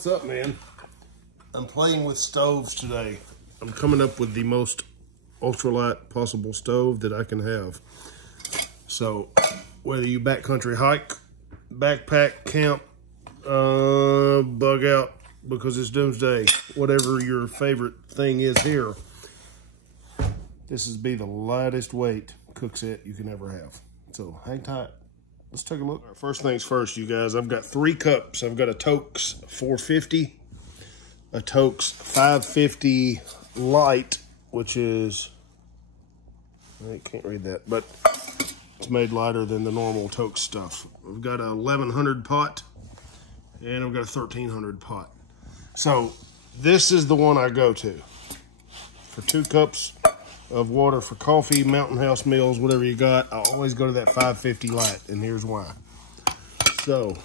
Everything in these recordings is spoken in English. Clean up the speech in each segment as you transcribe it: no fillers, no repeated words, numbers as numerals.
what's up, man? I'm playing with stoves today. I'm coming up with the most ultralight possible stove that I can have. So whether you backcountry hike, backpack, camp, bug out because it's doomsday, whatever your favorite thing is here, this is be the lightest weight cook set you can ever have. So hang tight. Let's take a look. Right, first things first, you guys. I've got 3 cups. I've got a Toaks 450, a Toaks 550 Light, which is, I can't read that, but it's made lighter than the normal Toaks stuff. I've got a 1100 pot, and I've got a 1300 pot. So this is the one I go to for 2 cups of water for coffee, Mountain House meals, whatever you got. I always go to that 550 Light, and here's why. So,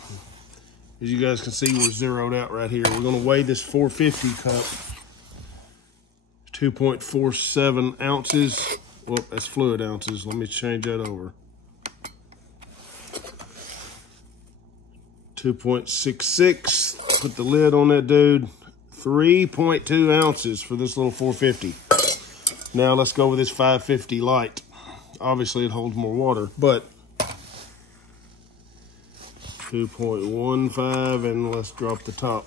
as you guys can see, we're zeroed out right here. We're gonna weigh this 450 cup, 2.47 ounces. Well, that's fluid ounces. Let me change that over. 2.66, put the lid on that dude. 3.2 ounces for this little 450. Now let's go with this 550 Light. Obviously it holds more water, but 2.15, and let's drop the top.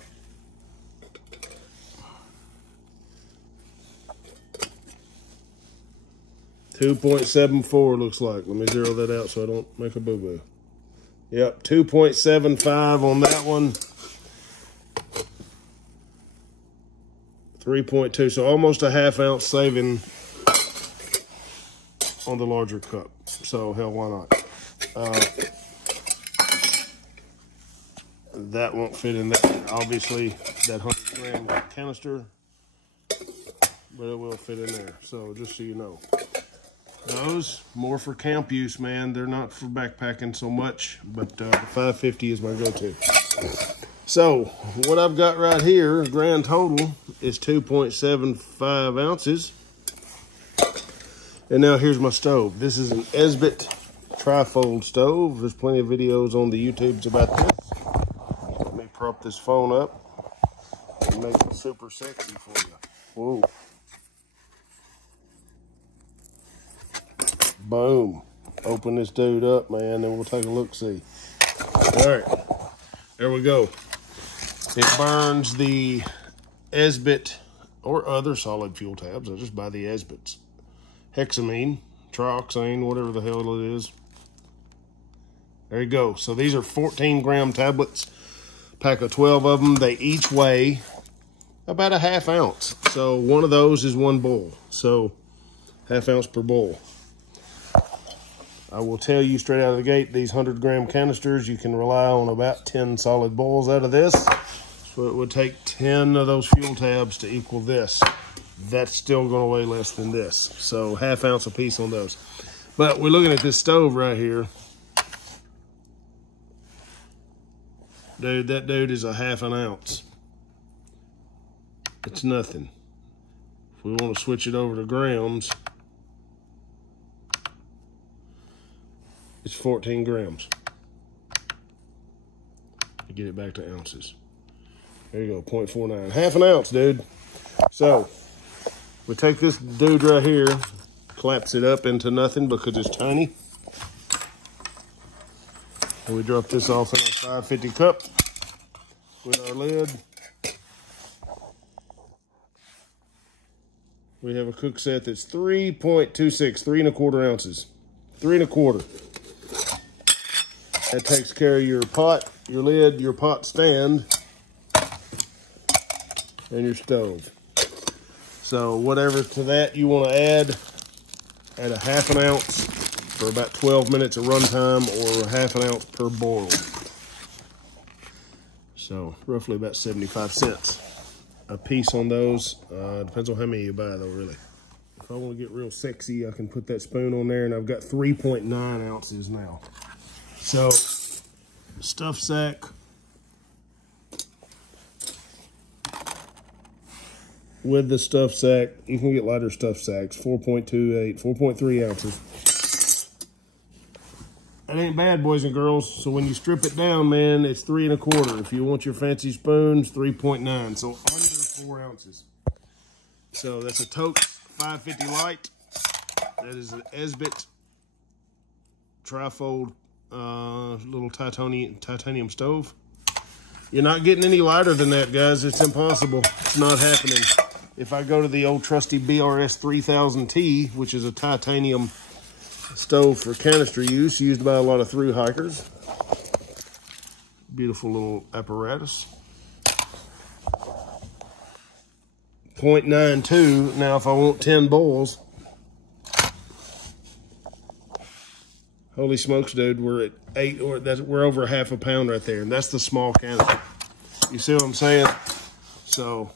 $2.74 looks like. Let me zero that out so I don't make a boo-boo. Yep, 2.75 on that one. 3.2, so almost a ½ ounce saving on the larger cup. So hell, why not? That won't fit in there. Obviously, that 100 gram canister, but it will fit in there. So just so you know, those more for camp use, man. They're not for backpacking so much, but the 550 is my go-to. So what I've got right here, grand total, is 2.75 ounces. And now here's my stove. This is an Esbit trifold stove. There's plenty of videos on the YouTubes about this. Let me prop this phone up and make it super sexy for you. Whoa. Boom. Open this dude up, man, and we'll take a look-see. All right, there we go. It burns the Esbit or other solid fuel tabs. I just buy the Esbits. Hexamine, trioxane, whatever the hell it is. There you go. So these are 14 gram tablets, pack of 12 of them. They each weigh about a ½ ounce. So one of those is 1 bowl. So ½ ounce per bowl. I will tell you straight out of the gate, these 100 gram canisters, you can rely on about 10 solid bowls out of this. So it would take 10 of those fuel tabs to equal this. That's still going to weigh less than this. So ½ ounce a piece on those. But we're looking at this stove right here. Dude, that dude is a ½ ounce. It's nothing. If we want to switch it over to grams, it's 14 grams. To get it back to ounces. There you go, 0.49. ½ ounce, dude. So we take this dude right here, collapse it up into nothing because it's tiny. And we drop this off in our 550 cup with our lid. We have a cook set that's 3.26, 3¼ ounces. 3¼ That takes care of your pot, your lid, your pot stand, and your stove. So whatever to that you want to add a ½ ounce for about 12 minutes of runtime, or a ½ ounce per boil. So roughly about 75 cents a piece on those. Depends on how many you buy though, really. If I want to get real sexy, I can put that spoon on there, and I've got 3.9 ounces now. So stuff sack. With the stuff sack, you can get lighter stuff sacks, 4.28, 4.3 ounces. That ain't bad, boys and girls. So when you strip it down, man, it's 3 1/4. If you want your fancy spoons, 3.9. So under 4 ounces. So that's a Toaks 550 Light. That is an Esbit trifold little titanium stove. You're not getting any lighter than that, guys. It's impossible. It's not happening. If I go to the old trusty BRS 3000T, which is a titanium stove for canister use, used by a lot of thru hikers. Beautiful little apparatus. 0.92. Now, if I want 10 bowls, holy smokes, dude, we're at 8, or we're over half a pound right there, and that's the small canister. You see what I'm saying? So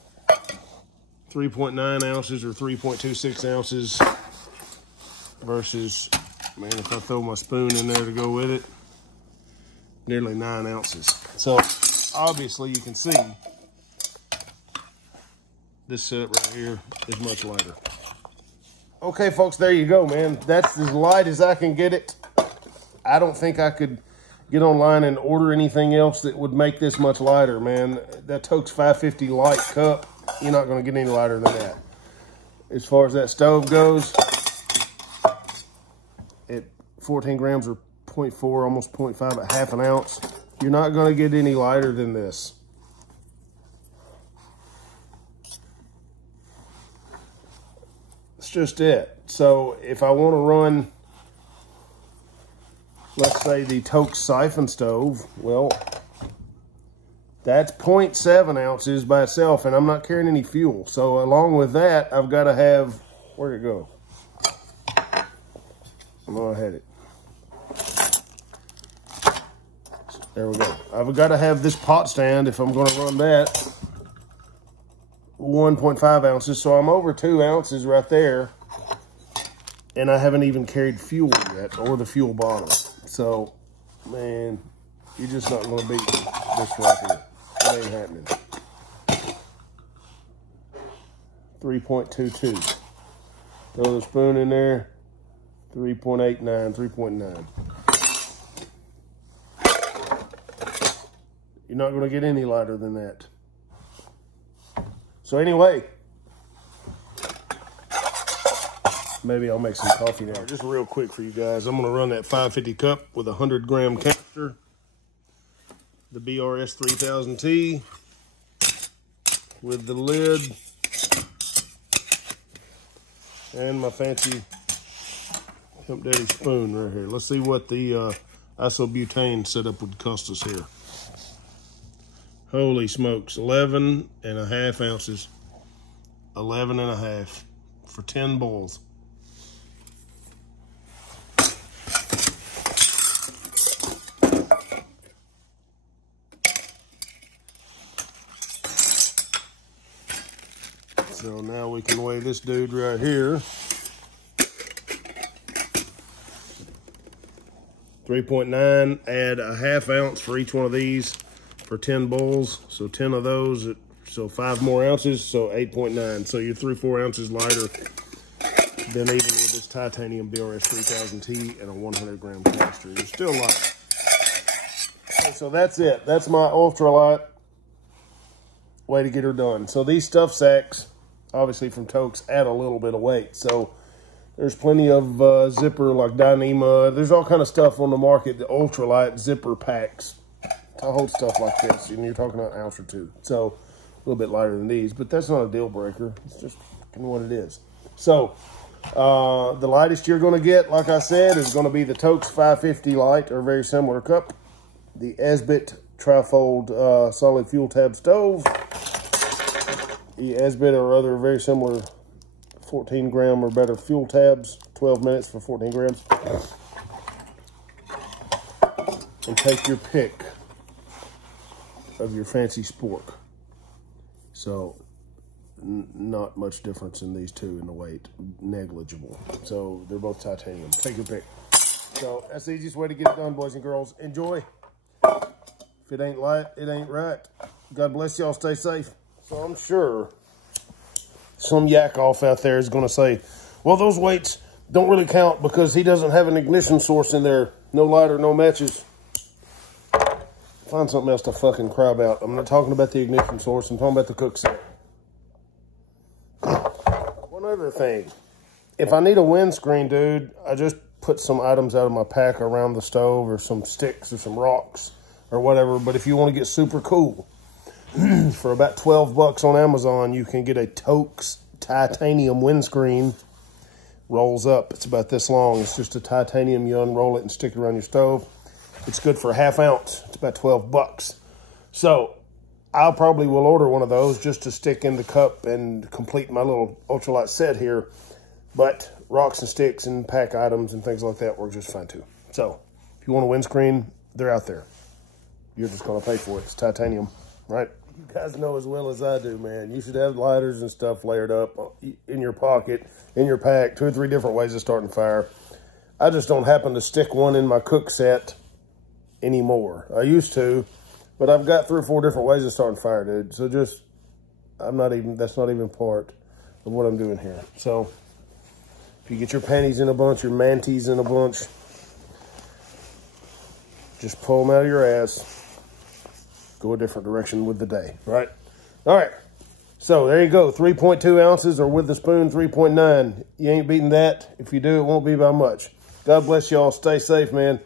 3.9 ounces or 3.26 ounces versus, man, if I throw my spoon in there to go with it, nearly 9 ounces. So obviously you can see this setup right here is much lighter. Okay, folks, there you go, man. That's as light as I can get it. I don't think I could get online and order anything else that would make this much lighter, man. That Toaks 550 Light cup, you're not going to get any lighter than that. As far as that stove goes, at 14 grams or 0.4, almost 0.5, a half an ounce, you're not going to get any lighter than this. It's just it. So if I want to run, let's say, the Toaks siphon stove, well, that's 0.7 ounces by itself, and I'm not carrying any fuel. So along with that, I've got to have, where'd it go? I know I had it. There we go. I've got to have this pot stand if I'm going to run that, 1.5 ounces. So I'm over 2 ounces right there, and I haven't even carried fuel yet, or the fuel bottle. So, man, you're just not going to beat this right here. It ain't happening. 3.22. Throw the spoon in there. 3.89, 3.9. You're not going to get any lighter than that. So anyway, maybe I'll make some coffee now. Just real quick for you guys. I'm going to run that 550 cup with a 100 gram canister. The BRS 3000T with the lid. And my fancy Pimp Daddy spoon right here. Let's see what the isobutane setup would cost us here. Holy smokes, 11.5 ounces. 11.5 for 10 bowls. So now we can weigh this dude right here. 3.9, add a half ounce for each one of these for 10 bowls. So 10 of those, so 5 more ounces, so 8.9. So you're 3-4 ounces lighter than even with this titanium BRS 3000T and a 100 gram canister. You're still light. Okay, so that's it. That's my ultralight way to get her done. So these stuff sacks, obviously from Toaks, add a little bit of weight. So there's plenty of zipper like Dyneema. There's all kind of stuff on the market, the ultralight zipper packs to hold stuff like this. And you're talking about an ounce or two. So a little bit lighter than these, but that's not a deal breaker. It's just what it is. So the lightest you're going to get, like I said, is going to be the Toaks 550 Light, or very similar cup. The Esbit trifold solid fuel tab stove. The Esbit or other very similar 14 gram or better fuel tabs, 12 minutes for 14 grams. And take your pick of your fancy spork. So not much difference in these two in the weight, negligible. So they're both titanium. Take your pick. So that's the easiest way to get it done, boys and girls. Enjoy. If it ain't light, it ain't right. God bless y'all. Stay safe. So I'm sure some yak off out there is going to say, well, those weights don't really count because he doesn't have an ignition source in there. No lighter, no matches. Find something else to fucking cry about. I'm not talking about the ignition source. I'm talking about the cook set. One other thing. If I need a windscreen, dude, I just put some items out of my pack around the stove or some sticks or some rocks or whatever. But if you want to get super cool, for about 12 bucks on Amazon, you can get a Toaks titanium windscreen. Rolls up. It's about this long. It's just a titanium. You unroll it and stick it around your stove. It's good for a ½ ounce. It's about 12 bucks. So I probably will order one of those just to stick in the cup and complete my little ultralight set here. But rocks and sticks and pack items and things like that work just fine too. So if you want a windscreen, they're out there. You're just going to pay for it. It's titanium, right? You guys know as well as I do, man. You should have lighters and stuff layered up in your pocket, in your pack, 2 or 3 different ways of starting fire. I just don't happen to stick one in my cook set anymore. I used to, but I've got 3 or 4 different ways of starting fire, dude. So just, that's not even part of what I'm doing here. So if you get your panties in a bunch, your manties in a bunch, just pull them out of your ass. Go a different direction with the day, right? All right. So there you go. 3.2 ounces, or with the spoon, 3.9. You ain't beating that. If you do, it won't be by much. God bless y'all. Stay safe, man.